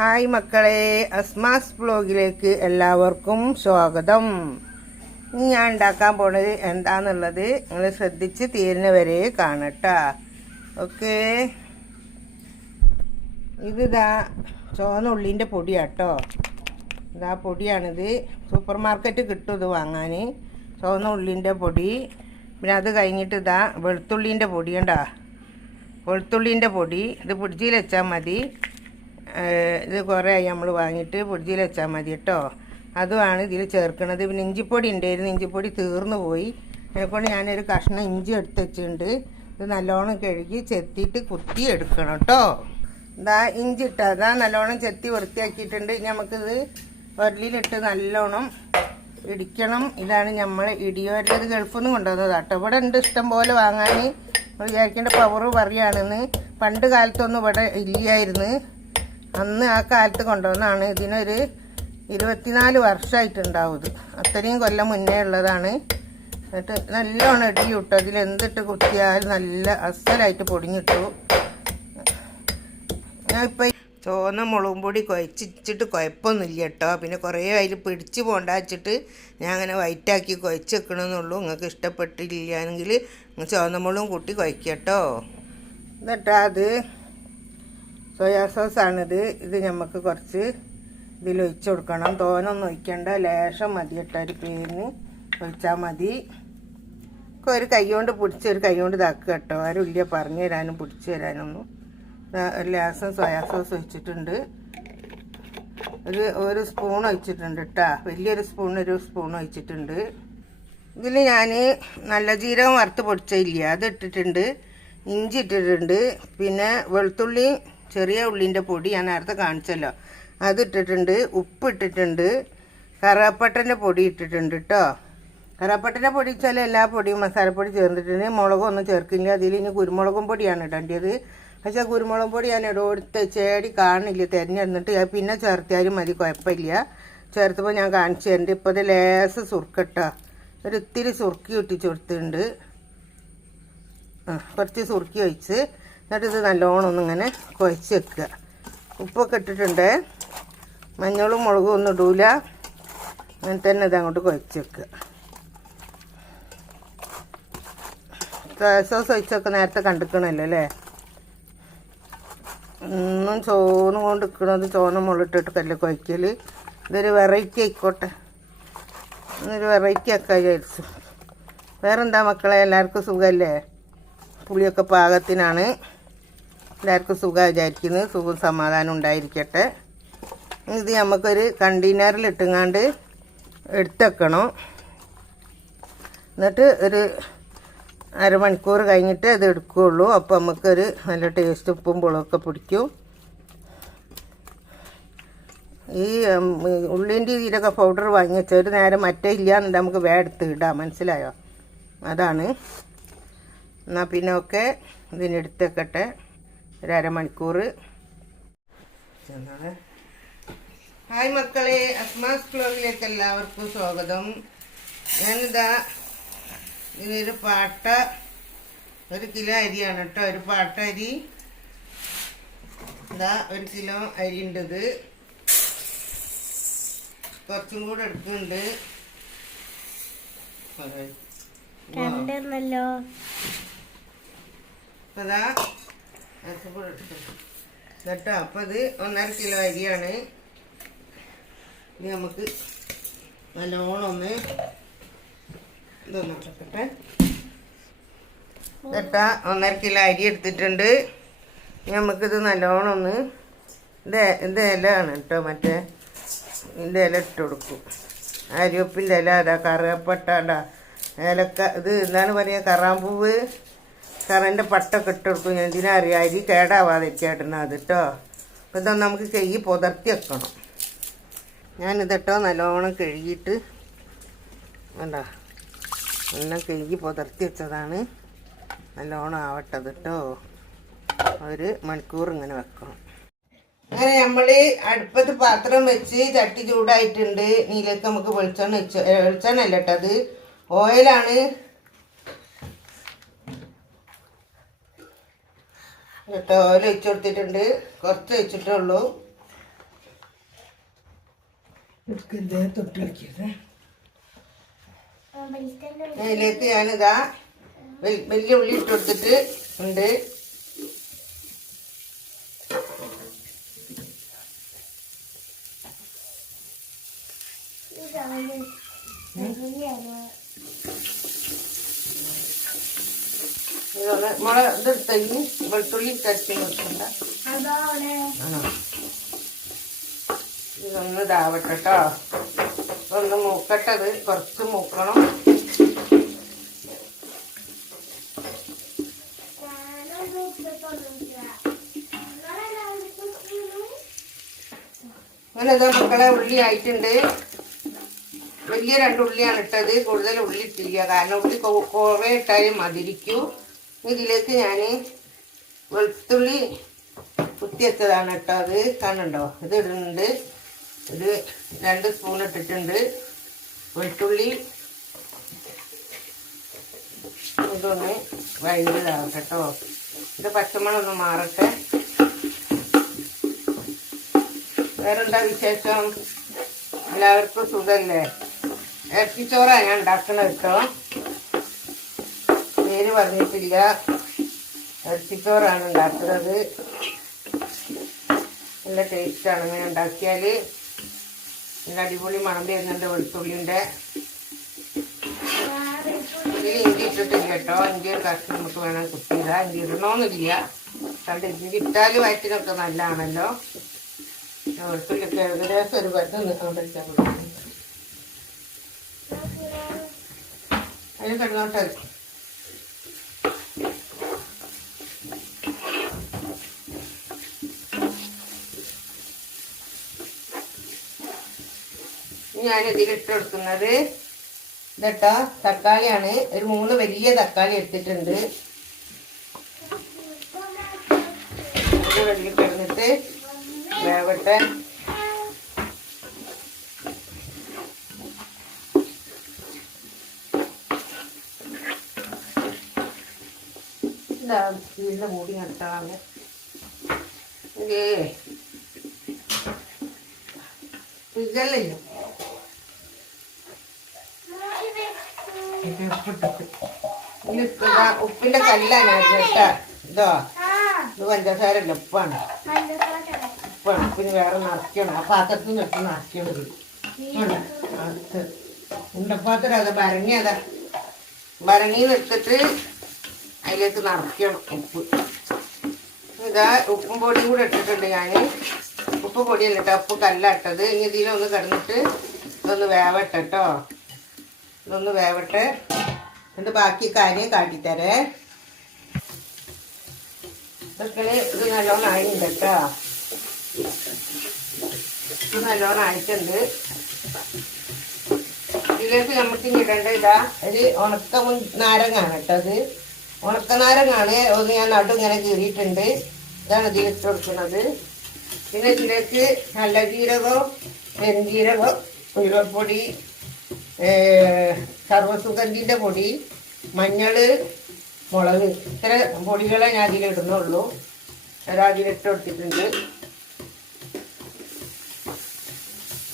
Hi മക്കളെ അസ്മാസ് ബ്ലോഗിലേക്ക് എല്ലാവർക്കും സ്വാഗതം. ഇനി ഞാൻ ഉണ്ടാക്കാൻ പോണത് എന്താന്നുള്ളത് നിങ്ങൾ ശ്രദ്ധിച്ച് തീരുന്നവരെ കാണട്ടാ. ഓക്കെ. ഇതിതാ ചുവന്നുള്ളിന്റെ പൊടിയാട്ടോ. ഇതാ പൊടിയാണിത്. സൂപ്പർ മാർക്കറ്റ് കിട്ടും ഇത് വാങ്ങാൻ. ചുവന്നുള്ളിന്റെ പൊടി. പിന്നെ അത് കഴിഞ്ഞിട്ട് ഇതാ വെളുത്തുള്ളീന്റെ പൊടി കണ്ടാ. വെളുത്തുള്ളീന്റെ പൊടി. ഇത് പിടിച്ചിൽ വെച്ചാൽ മതി. ഇത് കുറേ ആയി നമ്മൾ വാങ്ങിയിട്ട് ഫ്രിഡ്ജിൽ വെച്ചാൽ മതി കേട്ടോ അതുമാണ് ഇതിൽ ചേർക്കുന്നത് പിന്നെ ഇഞ്ചിപ്പൊടി ഉണ്ടായിരുന്നു ഇഞ്ചിപ്പൊടി തീർന്നു പോയി. അതിനെക്കൊണ്ട് ഞാനൊരു കഷ്ണം ഇഞ്ചി എടുത്ത് വെച്ചിട്ടുണ്ട്. ഇത് നല്ലോണം കഴുകി ചെത്തിയിട്ട് കുത്തി എടുക്കണം കേട്ടോ ഇതാ ഇഞ്ചി ഇട്ടാ അതാ നല്ലോണം ചെത്തി വൃത്തിയാക്കിയിട്ടുണ്ട്. ഇനി നമുക്കിത് ഉരലിലിട്ട് നല്ലോണം ഇടിക്കണം. ഇതാണ് നമ്മൾ ഇടിയോരത് ഗൾഫിൽ നിന്ന് കൊണ്ടുവന്നത് കേട്ടോ ഇവിടെ ഉണ്ട് ഇഷ്ടം പോലെ വാങ്ങാൻ വിചാരിക്കേണ്ട പവർ പറയുകയാണെന്ന് പണ്ട് കാലത്തൊന്നും ഇവിടെ ഇല്ലായിരുന്നു. അന്ന് ആ കാലത്ത് കൊണ്ടുവന്നാണ്. ഇതിനൊരു ഇരുപത്തിനാല് വർഷമായിട്ടുണ്ടാവും അത്രയും കൊല്ലം മുന്നേ ഉള്ളതാണ്. എന്നിട്ട് നല്ലോണം ഇടി കിട്ടും അതിൽ എന്തിട്ട് കുത്തിയാലും നല്ല അസലായിട്ട് പൊടിഞ്ഞിട്ടു. ഞാൻ ഇപ്പം ചുവന്ന മുളകും പൊടി കുഴച്ചിട്ട് കുഴപ്പമൊന്നുമില്ല കേട്ടോ. പിന്നെ കുറേ അതിൽ പിടിച്ച് പോണ്ട വെച്ചിട്ട് ഞാൻ അങ്ങനെ വൈറ്റാക്കി കുഴച്ച് വെക്കണമെന്നുള്ളൂ. നിങ്ങൾക്ക് ഇഷ്ടപ്പെട്ടില്ലെങ്കിൽ ചുവന്ന മുളകും കൂട്ടി കുഴക്കുക കേട്ടോ. എന്നിട്ടാ അത് സോയാ സോസാണിത്. ഇത് നമുക്ക് കുറച്ച് ഇതിൽ ഒഴിച്ചു കൊടുക്കണം. തോനൊന്നും ഒഴിക്കണ്ട. ലേശം മതി ഇട്ടൊരു പേരിന് ഒഴിച്ചാൽ മതി. ഒരു കൈ കൊണ്ട് പിടിച്ച് ഒരു കൈ കൊണ്ട് ഇതാക്കുക കേട്ടോ. ആരും ഇല്ല പറഞ്ഞു തരാനും പിടിച്ച് തരാനൊന്നും. ഒരു ലേശം സോയാ സോസ് ഒഴിച്ചിട്ടുണ്ട്. ഒരു ഒരു സ്പൂൺ ഒഴിച്ചിട്ടുണ്ട് കേട്ടോ വലിയൊരു സ്പൂൺ ഒരു സ്പൂൺ ഒഴിച്ചിട്ടുണ്ട്. ഇതിൽ ഞാൻ നല്ല ജീരകം വറുത്ത് പൊടിച്ചില്ല അത് ഇട്ടിട്ടുണ്ട്. ഇഞ്ചി ഇട്ടിട്ടുണ്ട്. പിന്നെ വെളുത്തുള്ളി ചെറിയ ഉള്ളിന്റെ പൊടി ഞാൻ നേരത്തെ കാണിച്ചല്ലോ. അത് ഇട്ടിട്ടുണ്ട് ഉപ്പ് ഇട്ടിട്ടുണ്ട് കറാപ്പട്ടന്റെ പൊടി ഇട്ടിട്ടുണ്ട് കേട്ടോ കറാപ്പട്ടന്റെ പൊടി വെച്ചാൽ എല്ലാ പൊടിയും മസാലപ്പൊടി ചേർന്നിട്ടുണ്ട്. മുളകൊന്നും ചേർക്കില്ല. അതിൽ ഇനി കുരുമുളകും പൊടിയാണ് ഇടേണ്ടത്. പക്ഷേ കുരുമുളക് പൊടി ഞാൻ ഇടോടുത്ത് ചേടി കാണില്ല ഞാൻ പിന്നെ ചേർത്തിയാലും മതി കുഴപ്പമില്ല. ചേർത്തപ്പോൾ ഞാൻ കാണിച്ചു തരുന്നുണ്ട് ഇപ്പോൾ ഇത് ലേസ് സുർക്കട്ടോ ഒരു ഇത്തിരി സുർക്കി ഒട്ടിച്ചു കൊടുത്തിട്ടുണ്ട്. കുറച്ച് സുർക്കി ഒഴിച്ച്. എന്നിട്ട് ഇത് നല്ലോണം ഒന്നിങ്ങനെ കുഴച്ച് വെക്കുക. ഉപ്പൊക്കെ ഇട്ടിട്ടുണ്ട്. മഞ്ഞളും മുളകും ഒന്നും ഇടൂല. അങ്ങനെ തന്നെ ഇത് അങ്ങോട്ട് കുഴച്ച് വെക്കുക. സോസ് ഒഴിച്ചൊക്കെ നേരത്തെ കണ്ടിക്കണല്ലോ അല്ലേ? ഒന്നും ചോന്ന് കൊണ്ട് നിൽക്കണത് ചോന്ന മുള്ളിട്ടിട്ട് കല്ല് കുഴക്കൽ ഇതൊരു വെറൈറ്റി ആയിക്കോട്ടെ. ഇന്നൊരു വെറൈറ്റി ആക്കാൻ വിചാരിച്ചു. വേറെന്താ മക്കളെ? എല്ലാവർക്കും സുഖമല്ലേ? പുളിയൊക്കെ പാകത്തിനാണ്. എല്ലാവർക്കും സുഖം വിചാരിക്കുന്നത് സുഖം സമാധാനം ഉണ്ടായിരിക്കട്ടെ. ഇത് നമുക്കൊരു കണ്ടെയ്നറിൽ ഇട്ടുങ്ങാണ്ട് എടുത്തേക്കണം. എന്നിട്ട് ഒരു അരമണിക്കൂർ കഴിഞ്ഞിട്ട് അത് എടുക്കുകയുള്ളൂ. അപ്പോൾ നമുക്കൊരു നല്ല ടേസ്റ്റ് ഉപ്പും പുളമൊക്കെ പിടിക്കും. ഈ ഉള്ളിന്റെ ഇതിലൊക്കെ പൗഡർ വാങ്ങിച്ച ഒരു നേരം മറ്റേ ഇല്ലാന്നുണ്ട് നമുക്ക് വേടത്ത് ഇടാം. മനസ്സിലായോ? അതാണ്. എന്നാൽ പിന്നെ ഒക്കെ ഇതിനെടുത്തേക്കട്ടെ ഒരു അരമണിക്കൂർ ഹായ് മക്കളെ അസ്മാസ് ബ്ലോഗിലേക്ക് എല്ലാവർക്കും സ്വാഗതം. ഞാനിതാ ഇതിനൊരു പാട്ട ഒരു കിലോ അരിയാണ് കേട്ടോ ഒരു പാട്ട അരി. ഇതാ ഒരു കിലോ അരി ഉണ്ടത് കുറച്ചും കൂടെ എടുക്കുന്നുണ്ട്. അതെ. കണ്ടെന്നല്ലോ അപ്പൊ കേട്ടോ അപ്പം ഇത് ഒന്നര കിലോ അരിയാണ്. ഇത് നമുക്ക് നല്ലോണം ഒന്ന് ഇതൊന്ന് ഇട്ടേക്കട്ടെ കേട്ടാ ഒന്നര കിലോ അരി എടുത്തിട്ടുണ്ട്. നമുക്കിത് നല്ലോണം ഒന്ന് ഇത് ഇത് ഇലയാണ് കേട്ടോ മറ്റേ. ഇതിന്റെ ഇല ഇട്ട് കൊടുക്കും. അരിവപ്പിന്റെ ഇല അതാ കറുകപ്പട്ടാടാ ഏലക്ക ഇത് എന്താണ് പറയുക? കറാമ്പൂവ്. കറന്റെ പട്ടൊക്കെ ഇട്ട് കൊടുക്കും. ഞാൻ ഇതിനെ അറിയാം. അരി കേടാവാതിരിക്കാട്ടുന്ന അത് കേട്ടോ അപ്പോൾ ഇതൊന്ന് നമുക്ക് കഴുകി പുതർത്തി വെക്കണം. ഞാനിതട്ടോ നല്ലോണം കഴുകിയിട്ട് വേണ്ട എല്ലാം കഴുകി പുതർത്തി വെച്ചതാണ്. നല്ലോണം ആവട്ടത് കേട്ടോ ഒരു മണിക്കൂർ ഇങ്ങനെ വെക്കണം. അങ്ങനെ നമ്മൾ അടുപ്പത്ത് പാത്രം വെച്ച് ചട്ടി ചൂടായിട്ടുണ്ട്. ഇതിലേക്ക് നമുക്ക് വെളിച്ചെണ്ണ വെച്ച് വെളിച്ചെണ്ണ അത്. ഓയിലാണ് ഓയിൽ വെച്ച് കൊടുത്തിട്ടുണ്ട്. കുറച്ച് വെച്ചിട്ടേ ഉള്ളൂ. അതിലേക്ക് ഞാനിതാ വലിയ ഉള്ളി ഇട്ട് കൊടുത്തിട്ട് ഉണ്ട്. ഇതാണ്. ഇതൊന്ന് മുളക് ഇതെടുത്തു വെളുത്തുള്ളി കരച്ച് വെക്കണ്ട. ഇതൊന്ന് ഇതാവട്ടെ കേട്ടോ ഒന്ന് മൂക്കട്ടത് കുറച്ച് മൂക്കണം? അങ്ങനെ ഇതാ മക്കളെ ഉള്ളി ആയിട്ടുണ്ട്. വലിയ രണ്ട് ഉള്ളിയാണ് ഇട്ടത്. കൂടുതൽ ഉള്ളി ഇട്ടില്ല. കാരണം ഉള്ളി കുറേ ഇട്ടാലും മതിരിക്കൂ. ഇതിലേക്ക് ഞാൻ വെളുത്തുള്ളി കുത്തിയെത്തതാണ് കേട്ടോ. അത് കാണുന്നുണ്ടോ ഇത് ഇടുന്നുണ്ട്. ഒരു രണ്ട് സ്പൂൺ ഇട്ടിട്ടുണ്ട്. വെളുത്തുള്ളി ഇതൊന്ന് വൈകിയതാവട്ടെ കേട്ടോ. ഇത് പച്ചമണൊന്ന് മാറട്ടെ. വേറെന്താ വിശേഷം? എല്ലാവർക്കും സുഖമല്ലേ ഇറച്ചിച്ചോറാണ് ഞാൻ ഉണ്ടാക്കണത് കേട്ടോ. പേര് പറഞ്ഞിട്ടില്ല ഇറച്ചിച്ചോറാണ് ഉണ്ടാക്കുന്നത്. നല്ല ടേസ്റ്റാണ് അങ്ങനെ ഉണ്ടാക്കിയാൽ നല്ല അടിപൊളി മണം വരുന്നുണ്ട് വെളുത്തുള്ളിന്റെ. ഇഞ്ചി ഇട്ടിട്ടില്ല കേട്ടോ. ഇഞ്ചി ഒരു കഷ്ണം നമുക്ക് വേണം കുത്തിയില്ല ഇഞ്ചി ഇടണമെന്നില്ല കണ്ട് ഇഞ്ചി ഇട്ടാൽ വയറ്റിനൊക്കെ നല്ലതാണല്ലോ. വെളുത്തുള്ളിയൊക്കെ ഏകദേശം ഒരു പത്ത് നിൽക്കാൻ അതിന് കിടന്നോട്ടെ. ഞാൻ ഇതിലിട്ട് കൊടുക്കുന്നത് ഇതട്ടോ? തക്കാളിയാണ്. ഒരു മൂന്ന് വലിയ തക്കാളി എടുത്തിട്ടുണ്ട്. വെള്ളി കിടന്നിട്ട് വേവട്ടെ. വീടിന്റെ മൂടി നട്ടാണ് ഇതേ. ഇതല്ലേ? ഉപ്പിന്റെ കല്ലാണ് ഇതോ ഇത് പഞ്ചസാര ഉപ്പാണ്. ഉപ്പാണ്. ഉപ്പിന് വേറെ നിറയ്ക്കണം. ആ പാത്രത്തിൽ നിന്ന് എടുത്ത് നിറയ്ക്കണത് അടുത്ത് ഉണ്ടപ്പാത്രം അത് ഭരണി അതാ ഭരണിയിൽ എടുത്തിട്ട് അതിലേക്ക് നിറയ്ക്കണം ഉപ്പ്. ഇതാ ഉപ്പും പൊടിയും കൂടെ ഇട്ടിട്ടുണ്ട് ഞാൻ ഉപ്പ് പൊടിയല്ല ഉപ്പ് കല്ലാട്ടത്. ഇനി ഇതിലൊന്ന് കിടന്നിട്ട് ഇതൊന്ന് വേവട്ടെ കേട്ടോ. ഇതൊന്ന് വേവട്ടെ. എന്നിട്ട് ബാക്കി കാര്യം കാട്ടിത്തരേ. ഇതൊക്കെ ഇത് നല്ലോണം ആയിട്ടുണ്ട് കേട്ടോ. ഇത് നല്ലോണം ആയിട്ടുണ്ട് ഇതിലേക്ക് നമുക്ക് ഇടേണ്ട ഇതാ ഒരു ഉണക്ക മുൻ- നാരങ്ങാണ് കേട്ടോ അത് ഉണക്ക നാരങ്ങാണ്. ഒന്ന് ഞാൻ നടു ഇങ്ങനെ കീറിയിട്ടുണ്ട്. ഇതാണ് ഇതിലിട്ട് കൊടുക്കുന്നത്. പിന്നെ ഇതിലേക്ക് നല്ല ജീരകം പെരുംജീരകം ഉരുവപ്പൊടി സർവസുഗന്ധിന്റെ പൊടി മഞ്ഞൾ മുളക് ഇത്ര പൊടികളെ ഞാൻ അതിലിടുന്നുള്ളൂ. അത് അതിലിട്ട് കൊടുത്തിട്ടുണ്ട്.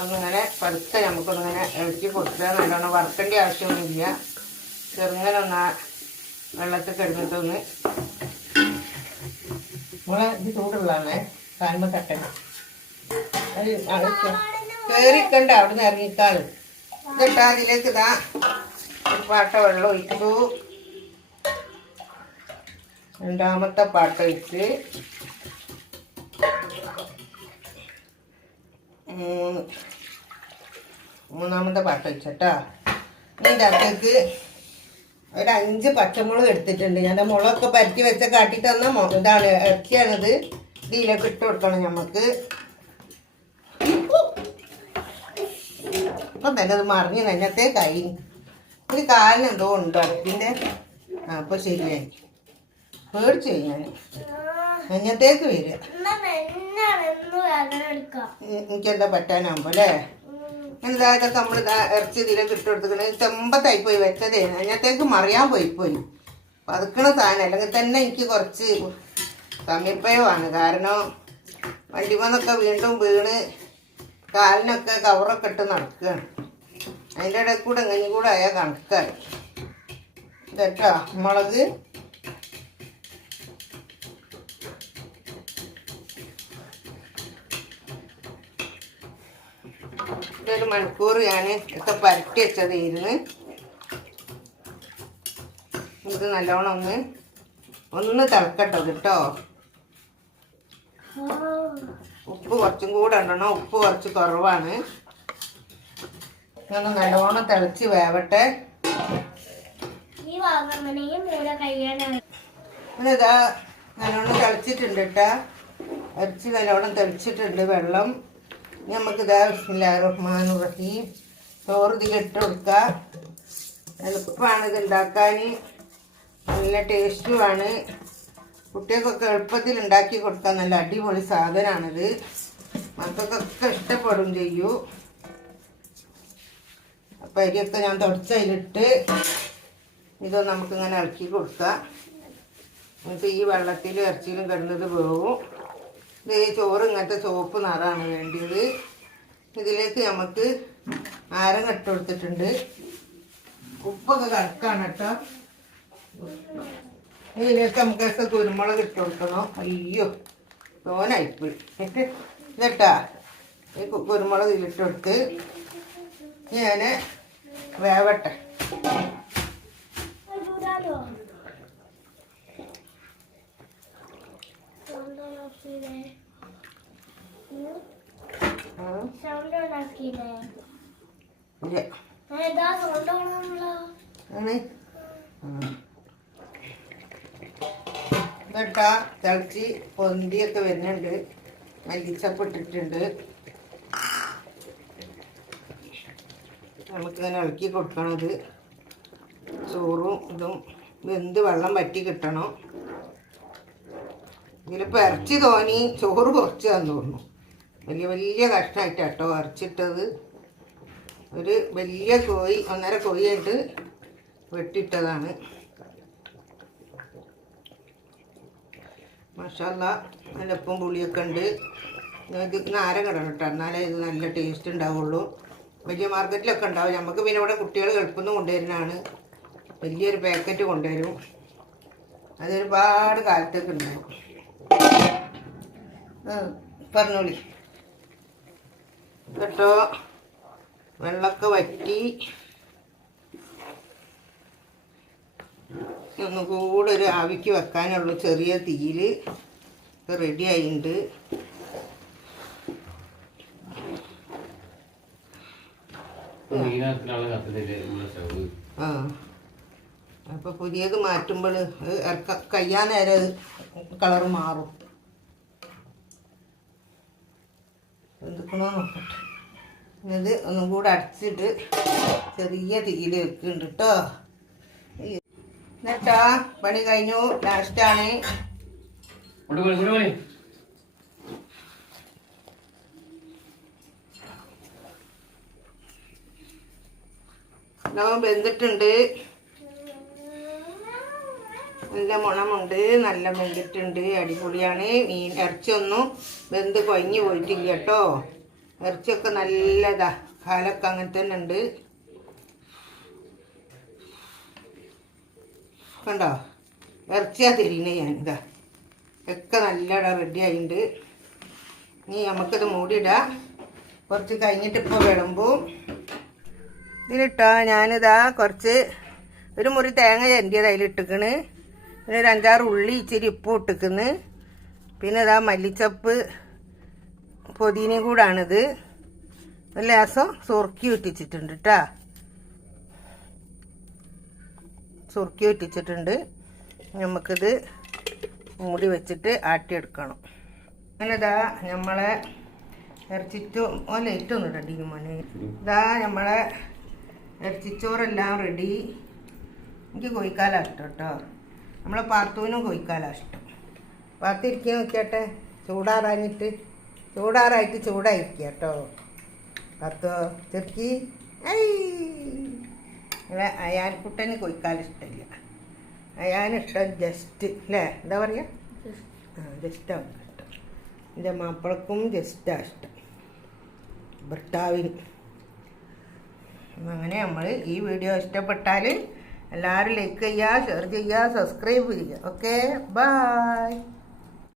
ഒന്നിങ്ങനെ പതുക്കെ നമുക്കൊന്നിങ്ങനെ ഇളക്കി കൊടുക്കുക നല്ലോണം വറുക്കേണ്ട ആവശ്യമൊന്നുമില്ല. ചെറുങ്ങനെ ഒന്ന് വെള്ളത്തിൽ കിടന്നിട്ടൊന്ന് നമ്മളെ ഇത് ചൂടുള്ളതാണേ. കാണുമ്പോൾ തട്ടണം അത് കയറിക്കണ്ട അവിടെ നിന്ന് ഇറങ്ങിക്കാൾ ഇതിട്ടാ അതിലേക്ക് ഇതാ ഒരു പാട്ട വെള്ളം ഒഴിച്ചു. രണ്ടാമത്തെ പാട്ട ഒഴിച്ച് മൂന്ന് മൂന്നാമത്തെ പാട്ട് ഒഴിച്ചട്ടാ ഇതിന്റെ അകത്തേക്ക് ഒരു അഞ്ച് പച്ചമുളക് എടുത്തിട്ടുണ്ട്. ഞാൻ മുളകൊക്കെ പരത്തി വെച്ച കാട്ടി തന്ന ഇതാണ് ഇറച്ചിയാണിത്. ഇതിലേക്ക് ഇട്ട് കൊടുക്കണം നമുക്ക് ഇപ്പം തന്നെ അത് മറിഞ്ഞ് നെഞ്ഞത്തെ കൈ ഒരു കാലിന് എന്തോ ഉണ്ട് അടുപ്പിന്റെ ആ അപ്പോൾ ശരിയായി. പേടിച്ചു ഞാൻ നെഞ്ഞത്തേക്ക് വരിക. എനിക്കെന്താ പറ്റാനാകുമ്പോൾ അല്ലേ? എന്താ ഇതൊക്കെ നമ്മൾ ഇറച്ചി ഇതിലേക്ക് ഇട്ട് കൊടുത്തിക്കണേ ചെമ്പത്തായി പോയി വെച്ചതേ. അതിനകത്തേക്ക് മറിയാൻ പോയി പോയി. പതുക്കണ സാധനം. അല്ലെങ്കിൽ തന്നെ എനിക്ക് കുറച്ച് സമീപയമാണ്. കാരണം വണ്ടിമന്നൊക്കെ വീണ്ടും വീണ് കാലിനൊക്കെ കവറൊക്കെ ഇട്ട് നടക്കുകയാണ് അതിന്റെ ഇടയിൽ കൂടെ എങ്ങനെ കൂടെ ആയാൽ കണക്കായി കേട്ടോ മുളക്. ഒരു മണിക്കൂർ ഞാൻ ഒക്കെ പരട്ടി വെച്ചതായിരുന്നു. ഇത് നല്ലോണം ഒന്ന് ഒന്ന് തിളക്കട്ടോ കേട്ടോ. ഉപ്പ് കുറച്ചും കൂടെ ഇടണം. ഉപ്പ് കുറച്ച് കുറവാണ്. ഇതൊന്ന് നല്ലോണം തിളച്ച് വേവട്ടെ. ഇതാ നല്ലോണം തിളച്ചിട്ടുണ്ട് കേട്ടാ അരച്ച് നല്ലോണം തിളച്ചിട്ടുണ്ട് വെള്ളം. ഇനി നമുക്ക് ഇതാ റഹ്മാൻ റഹീം ചോറ് ഇതിലിട്ട് കൊടുക്കുക എളുപ്പമാണ് ഇത് ഉണ്ടാക്കാൻ നല്ല ടേസ്റ്റുമാണ് കുട്ടികൾക്കൊക്കെ എളുപ്പത്തിൽ ഉണ്ടാക്കി കൊടുക്കാൻ നല്ല അടിപൊളി സാധനമാണിത് മക്കൾക്കൊക്കെ ഇഷ്ടപ്പെടും ചെയ്യൂ. അപ്പം അരിയൊക്കെ ഞാൻ തുടച്ചതിലിട്ട് ഇത് നമുക്കിങ്ങനെ ഇളക്കി കൊടുക്കാം. എന്നിട്ട് ഈ വെള്ളത്തിലും ഇറച്ചിയിലും കിടന്നത് വേവും ഇത് ചോറ് ഇങ്ങനത്തെ ചുവപ്പ് നിറാണ് വേണ്ടത് ഇതിലേക്ക് നമുക്ക് ആരം കെട്ടുകൊടുത്തിട്ടുണ്ട് ഉപ്പൊക്കെ കറക്കാണ് കേട്ടോ. ഇതിലേക്ക് നമുക്കൊക്കെ കുരുമുളക് ഇട്ട് കൊടുക്കണം. അയ്യോ തോനായിപ്പോയി എന്നിട്ട് ഇതട്ടാ ഈ കുരുമുളക് ഇട്ട് കൊടുത്ത് ഞാൻ വേവട്ടെ. ഇല്ല. സൗണ്ട് ഉണ്ടാക്കിയില്ലേ ആ, സൗണ്ട് ഉണ്ടാക്കിയില്ലേ ഇല്ല ഏതാ സൗണ്ട് ആണല്ലോ ആണ് ഇതട്ടാ തിളച്ച് പൊന്തിയൊക്കെ വരുന്നുണ്ട്. മരിച്ചപ്പെട്ടിട്ടുണ്ട് നമുക്കിങ്ങനെ ഇളക്കി കൊടുക്കണത് ചോറും ഇതും വെന്ത് വെള്ളം വറ്റി കിട്ടണം. ഇതിലിപ്പോൾ ഇറച്ചി തോന്നി ചോറ് കുറച്ച് തന്നു തോന്നുന്നു. വലിയ വലിയ കഷ്ണമായിട്ടാട്ടോ ഇറച്ചിട്ടത് ഒരു വലിയ കോഴി ഒന്നര കോഴിയായിട്ട് വെട്ടിയിട്ടതാണ് മസാല നല്ല ഉപ്പും പുളിയൊക്കെ ഉണ്ട്. ഇത് നാരം കിടണം കേട്ടോ? എന്നാലേ ഇത് നല്ല ടേസ്റ്റ് ഉണ്ടാവുള്ളൂ. വലിയ മാർക്കറ്റിലൊക്കെ ഉണ്ടാവും. നമുക്ക് പിന്നെ ഇവിടെ കുട്ടികൾ എളുപ്പമൊന്നും കൊണ്ടുവരുന്നതാണ്. വലിയൊരു പാക്കറ്റ് കൊണ്ടുവരും. അതൊരുപാട് കാലത്തേക്ക് ഉണ്ടാവും. പറഞ്ഞോളി. കേട്ടോ? വെള്ളമൊക്കെ വറ്റി. ഒന്ന് കൂടെ ഒരു ആവിക്ക് വെക്കാനുള്ള. ചെറിയ തീയിൽ റെഡി ആയിട്ടുണ്ട്. ആ. അപ്പോൾ പുതിയത് മാറ്റുമ്പോൾ ഇറക്ക കയ്യാൻ നേരം കളർ മാറും. എന്തൊക്കെയാണോ നോക്കട്ടെ. ഇത് ഒന്നും കൂടെ അടച്ചിട്ട് ചെറിയ തീയിൽ വെക്കുന്നുണ്ട് കേട്ടോ എന്നിട്ടാ പണി കഴിഞ്ഞു. ലാസ്റ്റാണ് കൊണ്ട് പോയി നവം വെന്തിട്ടുണ്ട്. നല്ല മണമുണ്ട്. നല്ല വെന്തിട്ടുണ്ട്. അടിപൊളിയാണ്. മീൻ ഇറച്ചിയൊന്നും വെന്ത് കൊഞ്ഞു പോയിട്ടില്ല കേട്ടോ. ഇറച്ചിയൊക്കെ നല്ലതാ. കാലൊക്കെ അങ്ങനെ തന്നെ ഉണ്ട്. കണ്ടോ? ഇറച്ചിയാ തിരിയണേ ഞാൻ ഇതാ. ഒക്കെ നല്ല റെഡി ആയിട്ടുണ്ട് ഇനി നമുക്കിത് മൂടിയിടാം. കുറച്ച് കഴിഞ്ഞിട്ട് ഇപ്പോൾ വിളമ്പും. ഇതിലിട്ടോ ഞാനിതാ കുറച്ച് ഒരു മുറി തേങ്ങ ചരണ്ടിയത് അതിലിട്ടിക്കണ്. പിന്നെ ഒരു അഞ്ചാറ് ഉള്ളി ഇച്ചിരി ഉപ്പും ഇട്ടിക്കുന്നു പിന്നെ ഇതാ മല്ലിച്ചപ്പ് പൊതിനയും കൂടാണിത്. ഒരു ലേസം സുറുക്കി ഇട്ടിച്ചിട്ടുണ്ട് കേട്ടാ സുറുക്കി ഇട്ടിച്ചിട്ടുണ്ട് നമുക്കിത് മൂടി വെച്ചിട്ട് ആട്ടിയെടുക്കണം. അങ്ങനെ ഇതാ നമ്മളെ ഇറച്ചിച്ചോ ഓ ലൈറ്റ് റെഡി മോനെ. ഇതാ നമ്മളെ ഇറച്ചിച്ചോറെല്ലാം റെഡി എനിക്ക് കോഴിക്കാലാണ് ഇഷ്ടം കേട്ടോ. നമ്മളെ പാത്തുവിനും കോഴിക്കാലാണ് ഇഷ്ടം. പാത്തിരിക്കാൻ നോക്കിയാട്ടെ ചൂടാറാഞ്ഞിട്ട് ചൂടാറായിട്ട് ചൂടായിരിക്കുക കേട്ടോ. പത്തോ ചെറുക്കി. ഐ! അയാൻകുട്ടന് കോഴിക്കാൽ ഇഷ്ടമില്ല. അയാനിഷ്ടം ജസ്റ്റ് അല്ലേ എന്താ പറയുക ആ ജസ്റ്റാണ് ഇഷ്ടം എന്റെ മാപ്പിളക്കും ജസ്റ്റാണ് ഇഷ്ടം. ഭർത്താവിന്. അങ്ങനെ നമ്മൾ ഈ വീഡിയോ ഇഷ്ടപ്പെട്ടാൽ എല്ലാവരും ലൈക്ക് ചെയ്യുക ഷെയർ ചെയ്യുക സബ്സ്ക്രൈബ് ചെയ്യുക ഓക്കെ ബായ്